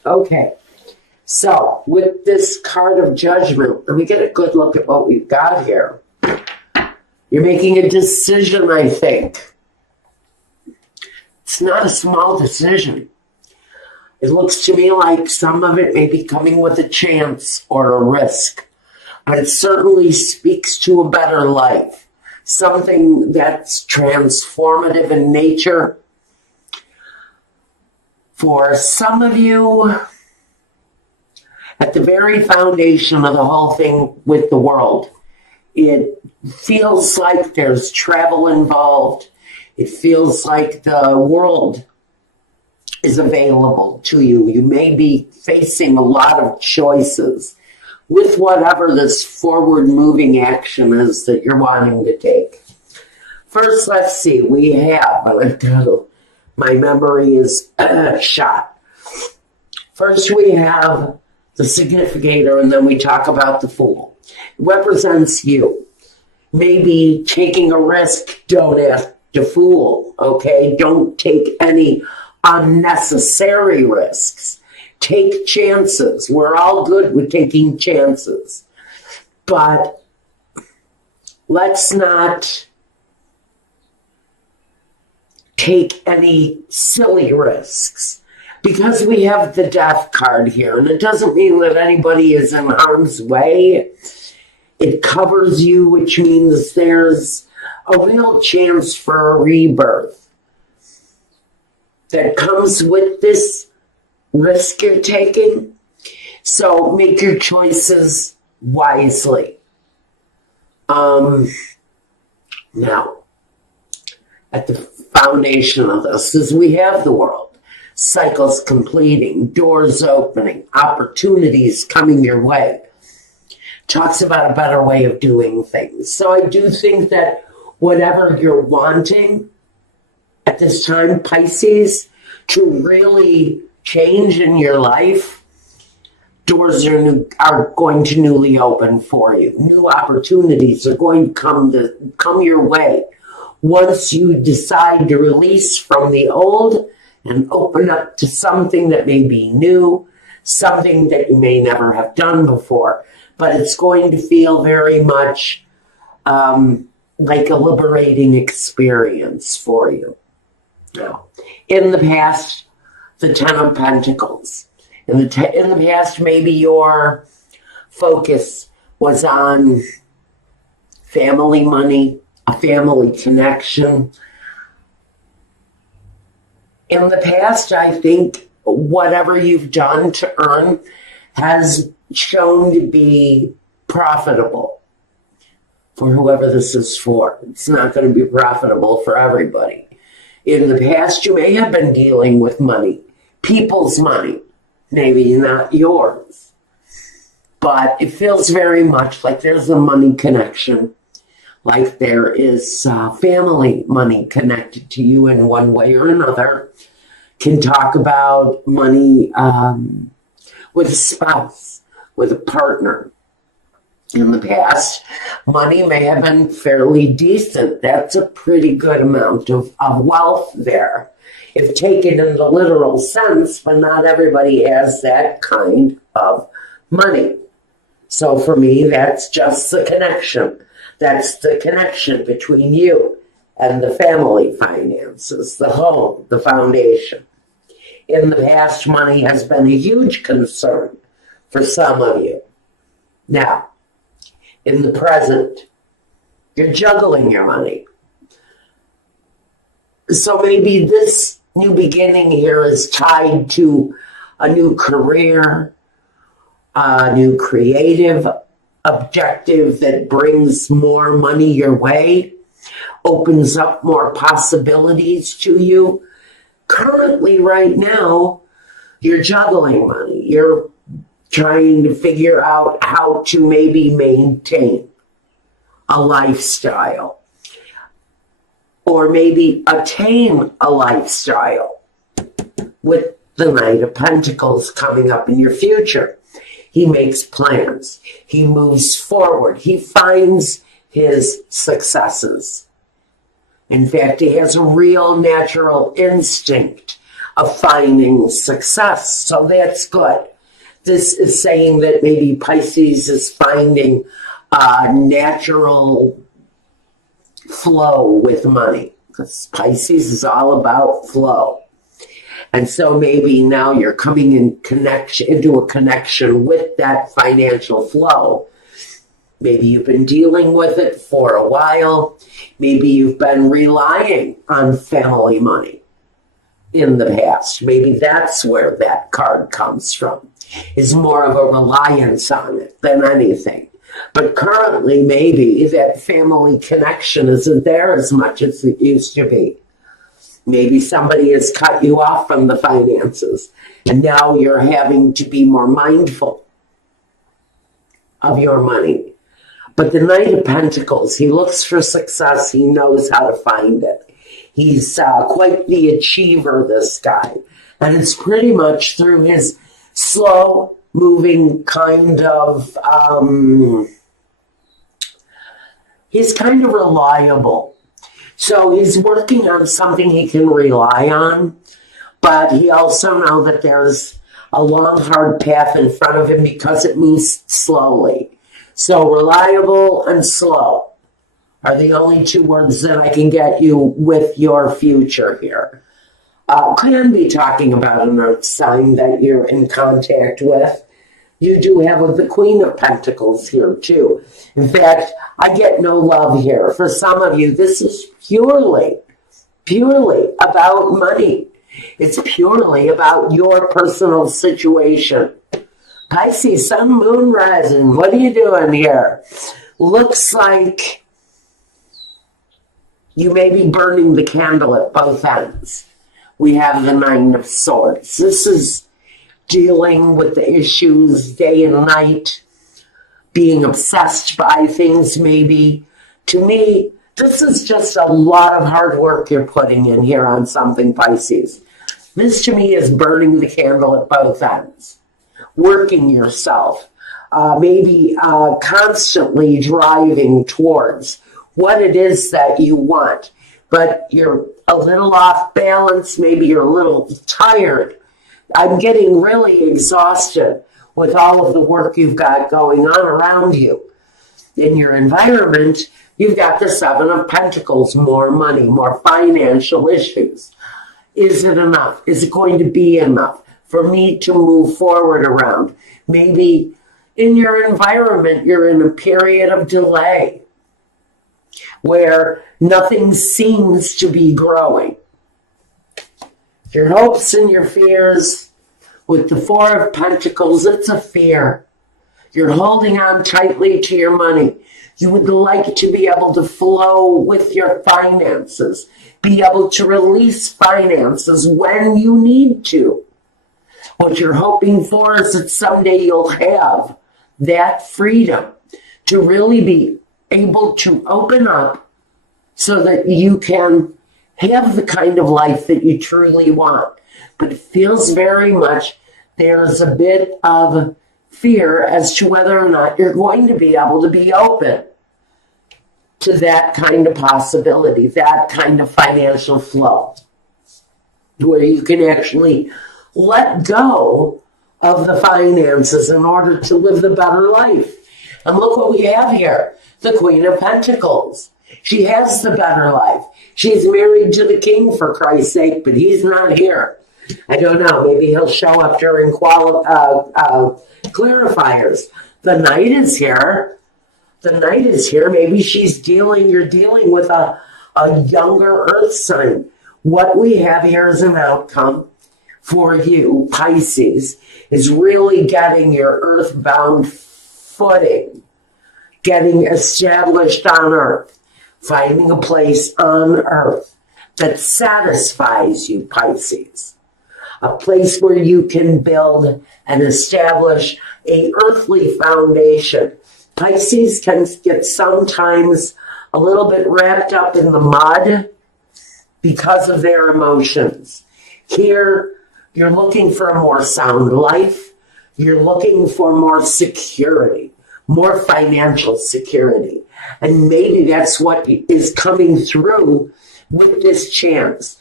Okay. So with this card of judgment, let me get a good look at what we've got here. You're making a decision, I think. It's not a small decision. It looks to me like some of it may be coming with a chance or a risk. But it certainly speaks to a better life. Something that's transformative in nature. For some of you, at the very foundation of the whole thing with the world, it feels like there's travel involved. It feels like the world is available to you. You may be facing a lot of choices with whatever this forward-moving action is that you're wanting to take. First, let's see. We have, my memory is shot. First, we have the significator, and then we talk about the Fool. It represents you. Maybe taking a risk, don't ask to fool, okay? Don't take any unnecessary risks. Take chances. We're all good with taking chances. But let's not take any silly risks. Because we have the Death card here, and it doesn't mean that anybody is in harm's way. It covers you, which means there's a real chance for a rebirth that comes with this risk you're taking. So make your choices wisely. Now, at the foundation of this is we have the world. Cycles completing, doors opening, opportunities coming your way. Talks about a better way of doing things. So I do think that whatever you're wanting at this time, Pisces, to really change in your life, doors are going to newly open for you. New opportunities are going to come your way once you decide to release from the old and open up to something that may be new, something that you may never have done before. But it's going to feel very much like a liberating experience for you. Now, in the past, the Ten of Pentacles. In the past, maybe your focus was on family money, a family connection. In the past, I think whatever you've done to earn has shown to be profitable for whoever this is for. It's not going to be profitable for everybody. In the past, you may have been dealing with money, people's money, maybe not yours. But it feels very much like there's a money connection, like there is family money connected to you in one way or another. Can talk about money with a spouse, with a partner. In the past, money may have been fairly decent. That's a pretty good amount of wealth there, if taken in the literal sense, but not everybody has that kind of money. So for me, that's just the connection. That's the connection between you and the family finances, the home, the foundation. In the past, money has been a huge concern for some of you. Now, in the present, you're juggling your money. So maybe this new beginning here is tied to a new career, a new creative objective that brings more money your way, opens up more possibilities to you. Currently, right now, you're juggling money. You're trying to figure out how to maybe maintain a lifestyle or maybe attain a lifestyle with the Knight of Pentacles coming up in your future. He makes plans. He moves forward. He finds his successes. In fact, he has a real natural instinct of finding success. So that's good. This is saying that maybe Pisces is finding a natural flow with money, because Pisces is all about flow. And so maybe now you're coming into a connection with that financial flow. Maybe you've been dealing with it for a while. Maybe you've been relying on family money in the past. Maybe that's where that card comes from. Is more of a reliance on it than anything. But currently, maybe that family connection isn't there as much as it used to be. Maybe somebody has cut you off from the finances, and now you're having to be more mindful of your money. But the Knight of Pentacles, he looks for success. He knows how to find it. He's quite the achiever, this guy. And it's pretty much through his slow moving kind of, he's kind of reliable. So he's working on something he can rely on, but he also knows that there's a long, hard path in front of him because it moves slowly. So reliable and slow are the only two words that I can get you with your future here. Can be talking about an earth sign that you're in contact with. You do have the Queen of Pentacles here too. In fact, I get no love here. For some of you, this is purely about money. It's purely about your personal situation. Pisces, Sun, Moon, Rising, what are you doing here? Looks like you may be burning the candle at both ends. We have the Nine of Swords. This is dealing with the issues day and night, being obsessed by things maybe. To me, this is just a lot of hard work you're putting in here on something, Pisces. This to me is burning the candle at both ends. Working yourself, maybe constantly driving towards what it is that you want, but you're a little off balance, maybe you're a little tired. I'm getting really exhausted with all of the work you've got going on around you. In your environment, you've got the Seven of Pentacles, more money, more financial issues. Is it enough? Is it going to be enough for me to move forward around? Maybe in your environment, you're in a period of delay where nothing seems to be growing. Your hopes and your fears, with the Four of Pentacles, it's a fear. You're holding on tightly to your money. You would like to be able to flow with your finances, be able to release finances when you need to. What you're hoping for is that someday you'll have that freedom to really be able to open up so that you can have the kind of life that you truly want. But it feels very much there's a bit of fear as to whether or not you're going to be able to be open to that kind of possibility, that kind of financial flow, where you can actually let go of the finances in order to live the better life. And look what we have here, the Queen of Pentacles. She has the better life. She's married to the king, for Christ's sake, but he's not here. I don't know, maybe he'll show up during clarifiers. The Knight is here. The Knight is here. Maybe you're dealing with a younger earth sign. What we have here as an outcome for you, Pisces, is really getting your earthbound footing, getting established on earth, finding a place on earth that satisfies you, Pisces. A place where you can build and establish an earthly foundation. Pisces can get sometimes a little bit wrapped up in the mud because of their emotions. Here, you're looking for a more sound life. You're looking for more security, more financial security. And maybe that's what is coming through with this chance.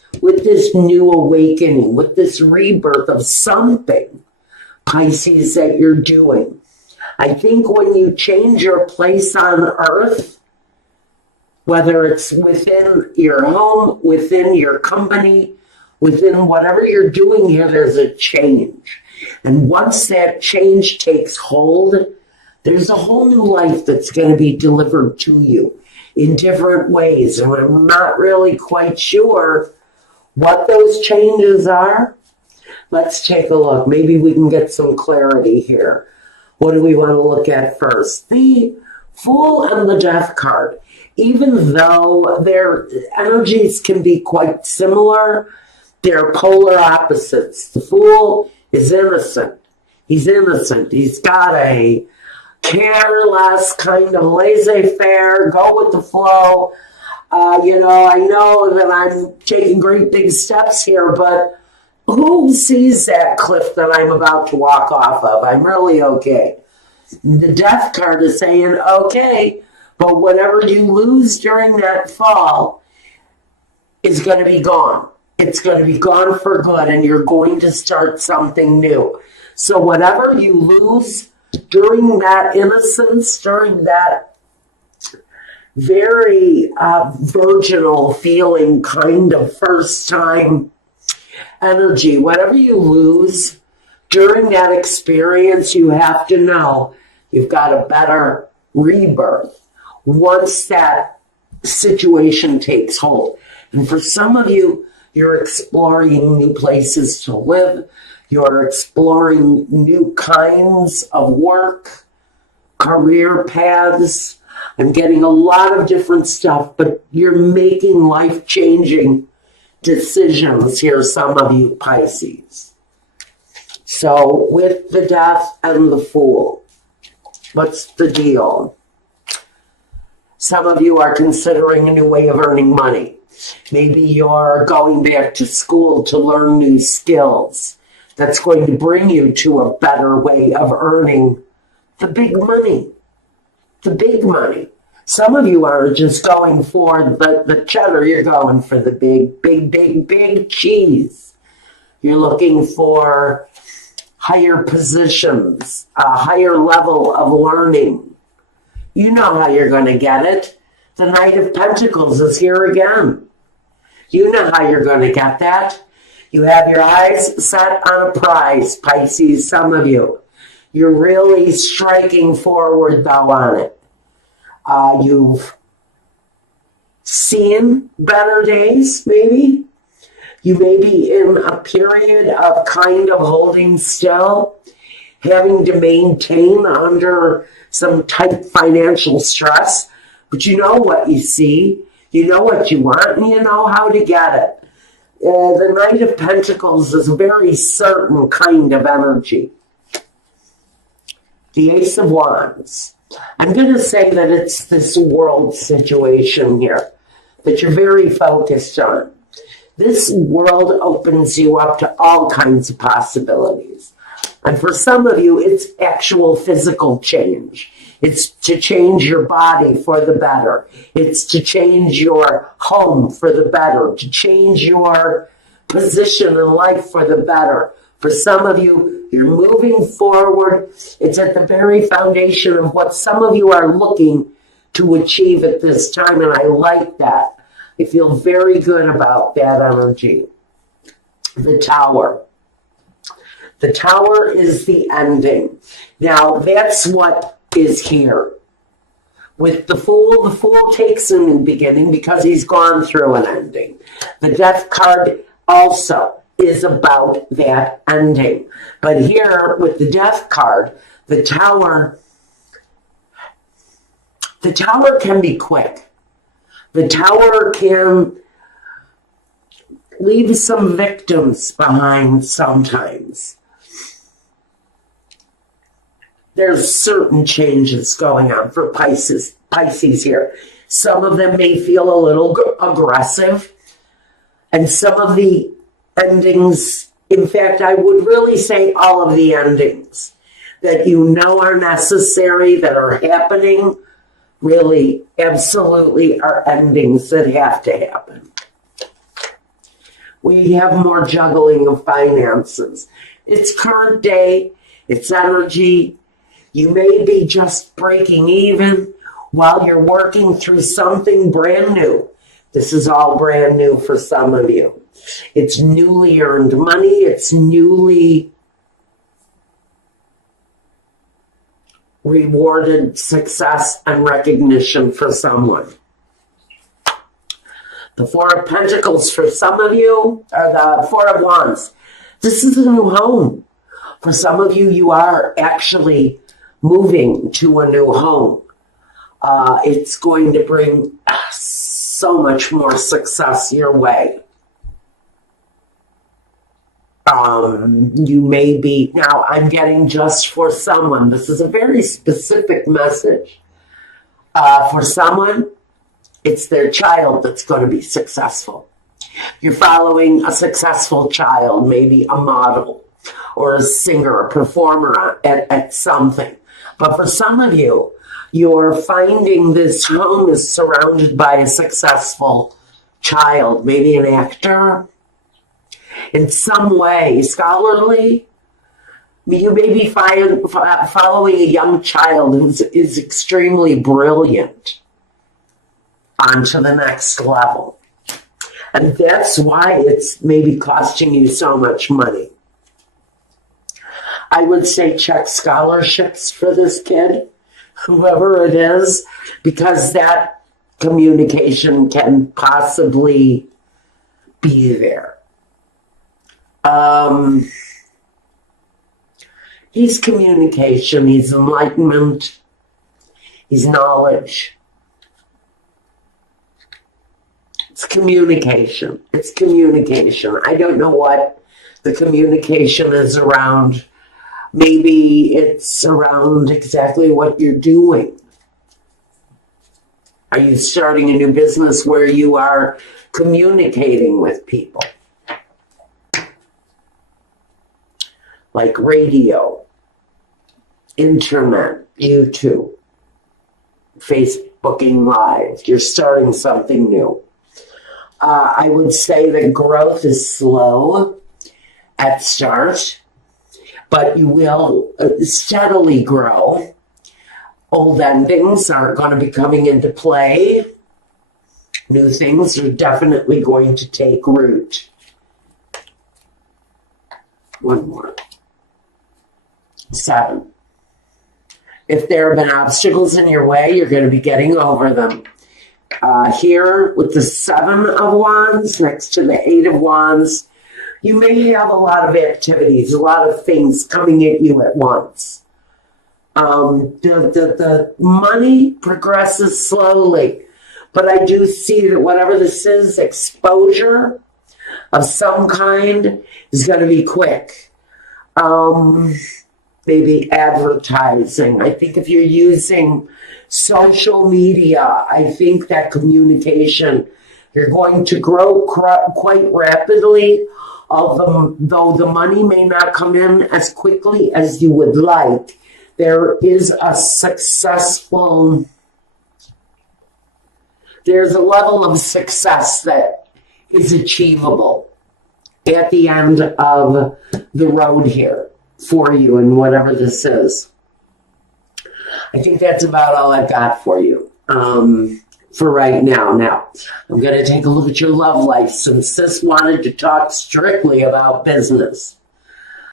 with this new awakening, with this rebirth of something, Pisces, that you're doing. I think when you change your place on earth, whether it's within your home, within your company, within whatever you're doing here, there's a change. And once that change takes hold, there's a whole new life that's going to be delivered to you in different ways. And I'm not really quite sure what those changes are. Let's take a look. Maybe we can get some clarity here. What do we want to look at first? The Fool and the Death card. Even though their energies can be quite similar, they're polar opposites. The Fool is innocent. He's innocent. He's got a careless kind of laissez-faire, go with the flow. I know that I'm taking great big steps here, but who sees that cliff that I'm about to walk off of? I'm really okay. The Death card is saying, okay, but whatever you lose during that fall is going to be gone. It's going to be gone for good, and you're going to start something new. So whatever you lose during that innocence, during that very virginal feeling, kind of first time energy, whatever you lose during that experience, you have to know you've got a better rebirth once that situation takes hold. And for some of you, you're exploring new places to live. You're exploring new kinds of work, career paths. I'm getting a lot of different stuff, but you're making life-changing decisions here, some of you Pisces. So with the Death and the Fool, what's the deal? Some of you are considering a new way of earning money. Maybe you're going back to school to learn new skills. That's going to bring you to a better way of earning the big money. The big money. Some of you are just going for the cheddar. You're going for the big cheese. You're looking for higher positions, a higher level of learning. You know how you're going to get it. The Knight of Pentacles is here again. You know how you're going to get that. You have your eyes set on a prize, Pisces, some of you. You're really striking forward, though, on it. You've seen better days, maybe. You may be in a period of kind of holding still, having to maintain under some tight financial stress. But you know what you see, you know what you want, and you know how to get it. The Knight of Pentacles is a very certain kind of energy. The Ace of Wands. I'm going to say that it's this world situation here that you're very focused on. This world opens you up to all kinds of possibilities. And for some of you, it's actual physical change. It's to change your body for the better. It's to change your home for the better, to change your position in life for the better. For some of you, you're moving forward. It's at the very foundation of what some of you are looking to achieve at this time, and I like that. I feel very good about that energy. The Tower. The Tower is the ending. Now, that's what is here. With the Fool takes a new beginning because he's gone through an ending. The Death card also is about that ending. But here, with the Death card, the Tower can be quick. The Tower can leave some victims behind sometimes. There's certain changes going on for Pisces here. Some of them may feel a little aggressive, and some of the endings, in fact, I would really say all of the endings that you know are necessary, that are happening, really, absolutely are endings that have to happen. We have more juggling of finances. It's current day. It's energy. You may be just breaking even while you're working through something brand new. This is all brand new for some of you. It's newly earned money. It's newly rewarded success and recognition for someone. The Four of Pentacles for some of you, or the Four of Wands. This is a new home. For some of you, you are actually moving to a new home. It's going to bring so much more success your way. You may be, now I'm getting just for someone. This is a very specific message. For someone, it's their child that's going to be successful. You're following a successful child, maybe a model or a singer, a performer at something. But for some of you, you're finding this home is surrounded by a successful child, maybe an actor, in some way, scholarly. You may be following a young child who is extremely brilliant onto the next level. And that's why it's maybe costing you so much money. I would say check scholarships for this kid, whoever it is, because that communication can possibly be there. He's communication, he's enlightenment, he's knowledge. It's communication. It's communication. I don't know what the communication is around. Maybe it's around exactly what you're doing. Are you starting a new business where you are communicating with people? Like radio, internet, YouTube, Facebooking Live. You're starting something new. I would say that growth is slow at start, but you will steadily grow. Old endings are going to be coming into play. New things are definitely going to take root. One more. 7. If there have been obstacles in your way, you're going to be getting over them. Here with the 7 of Wands next to the 8 of Wands, you may have a lot of activities, a lot of things coming at you at once. The money progresses slowly, but I do see that whatever this is, exposure of some kind is going to be quick. Maybe advertising. I think if you're using social media, I think that communication, you're going to grow quite rapidly, although the money may not come in as quickly as you would like. There is a successful, there's a level of success that is achievable at the end of the road here for you and whatever this is. I think that's about all I've got for you for right now. Now, I'm going to take a look at your love life since this wanted to talk strictly about business.